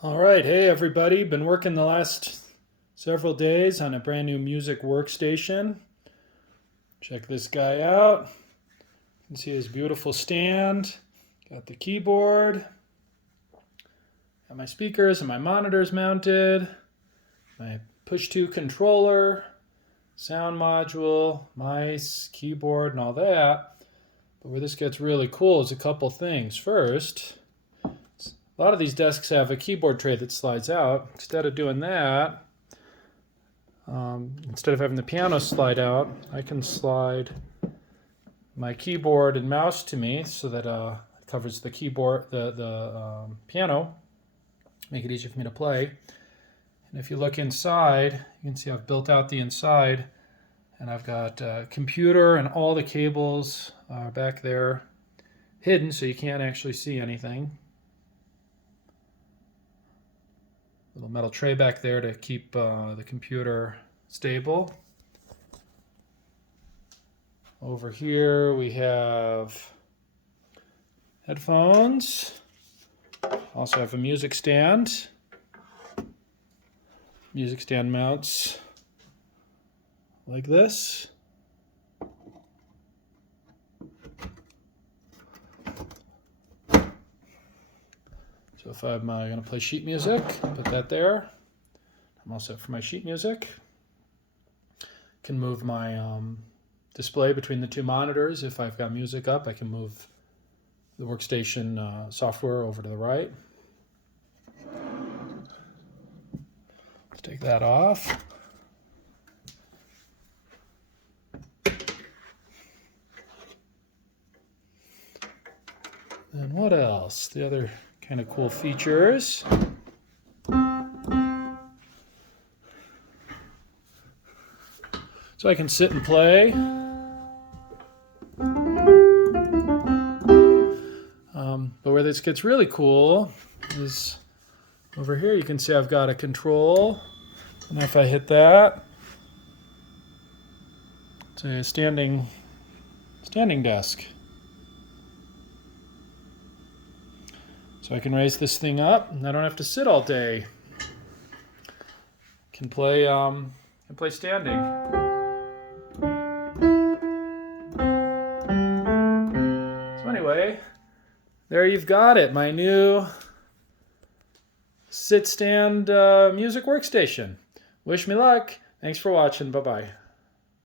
All right, hey everybody. Been working the last several days on a brand new music workstation. Check this guy out. You can see his beautiful stand. Got the keyboard. Got my speakers and my monitors mounted. My push-to controller, sound module, mice, keyboard, and all that. But where this gets really cool is a couple things. First, a lot of these desks have a keyboard tray that slides out. Instead of doing that, instead of having the piano slide out, I can slide my keyboard and mouse to me so that it covers the keyboard, the piano, make it easier for me to play. And if you look inside, you can see I've built out the inside, and I've got a computer and all the cables are back there hidden so you can't actually see anything. Little metal tray back there to keep the computer stable. Over here we have headphones. Also have a music stand. Music stand mounts like this. So if I'm going to play sheet music, put that there. I'm all set for my sheet music. Can move my display between the two monitors. If I've got music up, I can move the workstation software over to the right. Let's take that off. And what else? The other kind of cool features. So I can sit and play. But where this gets really cool is over here. You can see I've got a control, and if I hit that, it's a standing desk. So I can raise this thing up, and I don't have to sit all day. Can play standing. So anyway, there you've got it, my new sit-stand music workstation. Wish me luck. Thanks for watching. Bye-bye.